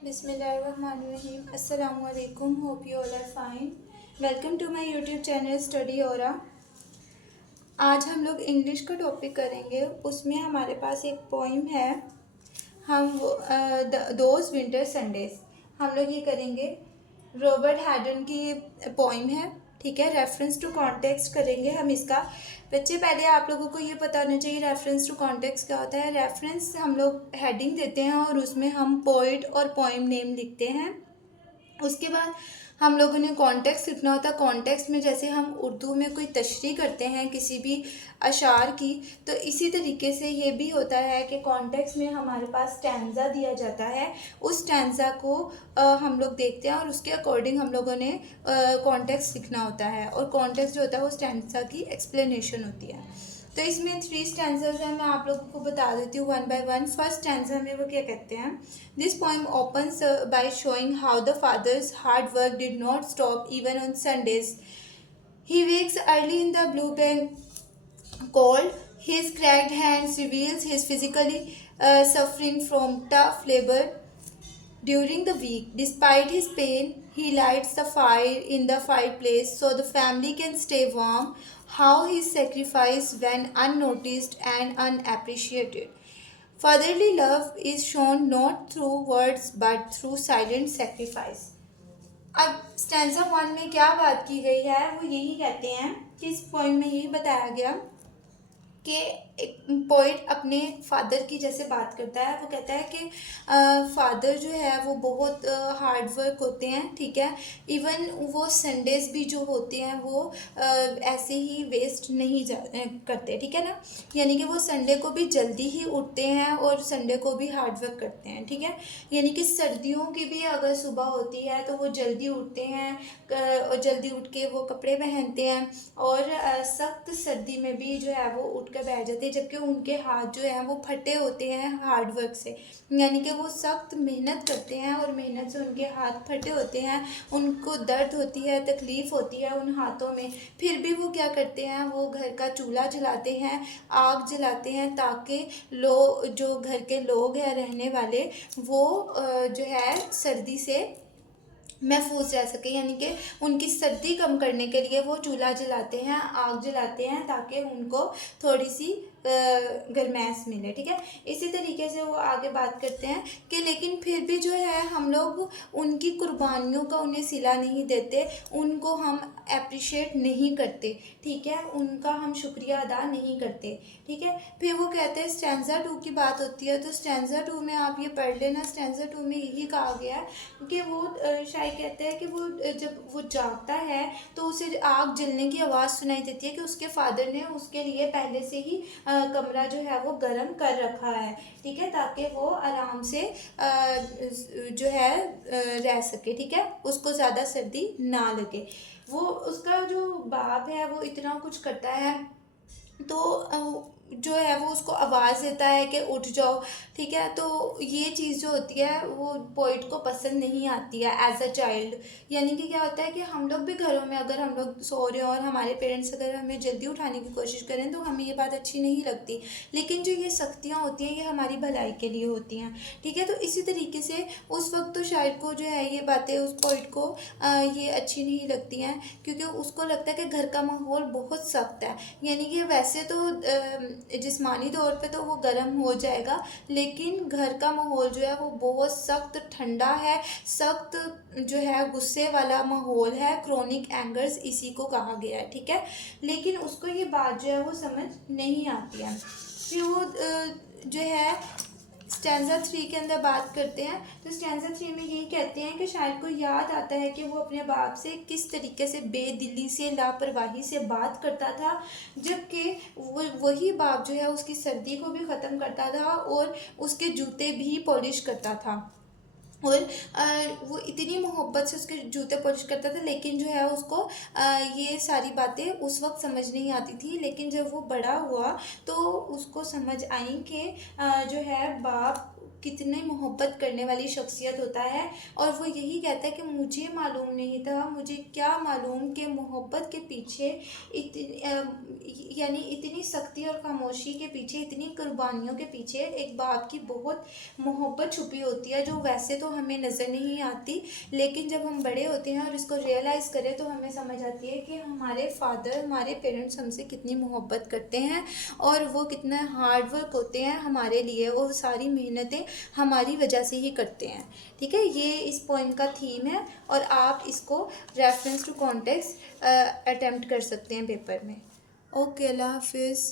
Bismillahirrahmanirrahim. Assalamu alaikum. Hope you all are fine. Welcome to my YouTube channel Study Aura. आज हम लोग English का topic करेंगे। उसमें हमारे पास एक पोइम है, हम दोज विंटर संडेज, हम लोग ये करेंगे। रॉबर्ट हैडन की पोइम है, ठीक है। रेफरेंस टू कॉन्टेक्स्ट करेंगे हम इसका। बच्चे पहले आप लोगों को ये पता होना चाहिए रेफरेंस टू कॉन्टेक्स्ट क्या होता है। रेफरेंस हम लोग हेडिंग देते हैं और उसमें हम पोइट और पोइम नेम लिखते हैं। उसके बाद हम लोगों ने कॉन्टेक्स्ट लिखना होता है। कॉन्टेक्स्ट में जैसे हम उर्दू में कोई तशरीह करते हैं किसी भी अशार की, तो इसी तरीके से ये भी होता है कि कॉन्टेक्स्ट में हमारे पास स्टैंजा दिया जाता है। उस स्टैंजा को हम लोग देखते हैं और उसके अकॉर्डिंग हम लोगों ने कॉन्टेक्स्ट लिखना होता है। और कॉन्टेक्स्ट जो होता है वो स्टैंजा की एक्सप्लेनेशन होती है। तो इसमें 3 स्टैंजाज हैं, मैं आप लोगों को बता देती हूँ one by one. First stanza में वो क्या कहते हैं, this poem opens by showing how the father's hard work did not stop even on Sundays. He wakes early in the blue bank cold. His cracked hands reveals his physically suffering from tough labor during the week. Despite his pain, he lights the fire in the fireplace so the family can stay warm. How his sacrifice went unnoticed and unappreciated. Fatherly love is shown not through words but through silent sacrifice. अब stanza 1 में क्या बात की गई है, वो यही कहते हैं कि इस पोइम में यही बताया गया कि एक पोइट अपने फादर की जैसे बात करता है। वो कहता है कि फादर जो है वो बहुत हार्ड वर्क होते हैं, ठीक है। इवन वो संडेज भी जो होते हैं वो ऐसे ही वेस्ट नहीं करते, ठीक है ना। यानी कि वो संडे को भी जल्दी ही उठते हैं और संडे को भी हार्ड वर्क करते हैं, ठीक है। यानी कि सर्दियों की भी अगर सुबह होती है तो वो जल्दी उठते हैं और जल्दी उठ के वो कपड़े पहनते हैं। और सख्त सर्दी में भी जो है वो उठ कर बैठ जाते हैं, जबकि उनके हाथ जो हैं वो फटे होते हैं हार्ड वर्क से। यानी कि वो सख्त मेहनत करते हैं और मेहनत से उनके हाथ फटे होते हैं, उनको दर्द होती है, तकलीफ़ होती है उन हाथों में। फिर भी वो क्या करते हैं, वो घर का चूल्हा जलाते हैं, आग जलाते हैं, ताकि जो घर के लोग हैं रहने वाले, वो जो है सर्दी से महफूज रह सके। यानी कि उनकी सर्दी कम करने के लिए वो चूल्हा जलाते हैं, आग जलाते हैं, ताकि उनको थोड़ी सी गर्मैश मिले, ठीक है। इसी तरीके से वो आगे बात करते हैं कि लेकिन फिर भी जो है हम लोग उनकी कुर्बानियों का उन्हें सिला नहीं देते, उनको हम अप्रिशिएट नहीं करते, ठीक है, उनका हम शुक्रिया अदा नहीं करते, ठीक है। फिर वो कहते हैं स्टैंजा 2 की बात होती है, तो स्टैंजा 2 में आप ये पढ़ लेना। स्टैंजा 2 में यही कहा गया है कि वो शायद कहते हैं कि वो जब वो जागता है तो उसे आग जलने की आवाज़ सुनाई देती है कि उसके फादर ने उसके लिए पहले से ही कमरा जो है वो गर्म कर रखा है, ठीक है, ताकि वो आराम से जो है रह सके, ठीक है, उसको ज़्यादा सर्दी ना लगे। वो उसका जो बाप है वो इतना कुछ करता है, तो जो है वो उसको आवाज़ देता है कि उठ जाओ, ठीक है। तो ये चीज़ जो होती है वो पोइट को पसंद नहीं आती है एज अ चाइल्ड। यानी कि क्या होता है कि हम लोग भी घरों में अगर हम लोग सो रहे हो और हमारे पेरेंट्स अगर हमें जल्दी उठाने की कोशिश करें तो हमें ये बात अच्छी नहीं लगती, लेकिन जो ये सख्तियाँ होती हैं ये हमारी भलाई के लिए होती हैं, ठीक है। तो इसी तरीके से उस वक्त तो शायर को जो है ये बातें उस पोइट को ये अच्छी नहीं लगती हैं, क्योंकि उसको लगता है कि घर का माहौल बहुत सख्त है। यानी कि वैसे तो जिस्मानी तौर पे तो वो गर्म हो जाएगा, लेकिन घर का माहौल जो है वो बहुत सख्त ठंडा है, सख्त जो है गुस्से वाला माहौल है, क्रोनिक एंगर्स इसी को कहा गया है, ठीक है। लेकिन उसको ये बात जो है वो समझ नहीं आती है। फिर वो जो है स्टैंजा 3 के अंदर बात करते हैं, तो स्टैंजा 3 में यही कहते हैं कि शायर को याद आता है कि वो अपने बाप से किस तरीके से बेदिली से लापरवाही से बात करता था, जबकि वही बाप जो है उसकी सर्दी को भी ख़त्म करता था और उसके जूते भी पॉलिश करता था। और वो इतनी मोहब्बत से उसके जूते पॉलिश करता था, लेकिन जो है उसको ये सारी बातें उस वक्त समझ नहीं आती थी। लेकिन जब वो बड़ा हुआ तो उसको समझ आई कि जो है बाप कितने मोहब्बत करने वाली शख्सियत होता है, और वो यही कहता है कि मुझे मालूम नहीं था, मुझे क्या मालूम कि मोहब्बत के पीछे यानी इतनी सख्ती और खामोशी के पीछे, इतनी कुर्बानियों के पीछे एक बाप की बहुत मोहब्बत छुपी होती है, जो वैसे तो हमें नज़र नहीं आती, लेकिन जब हम बड़े होते हैं और इसको रियलाइज़ करें तो हमें समझ आती है कि हमारे फादर, हमारे पेरेंट्स हमसे कितनी मोहब्बत करते हैं और वो कितना हार्ड वर्क होते हैं हमारे लिए, और सारी मेहनतें हमारी वजह से ही करते हैं। ठीक है, ये इस पोइम का थीम है और आप इसको रेफरेंस टू कॉन्टेक्स्ट अटेम्प्ट कर सकते हैं पेपर में। ओके, अल्लाह हाफिज़।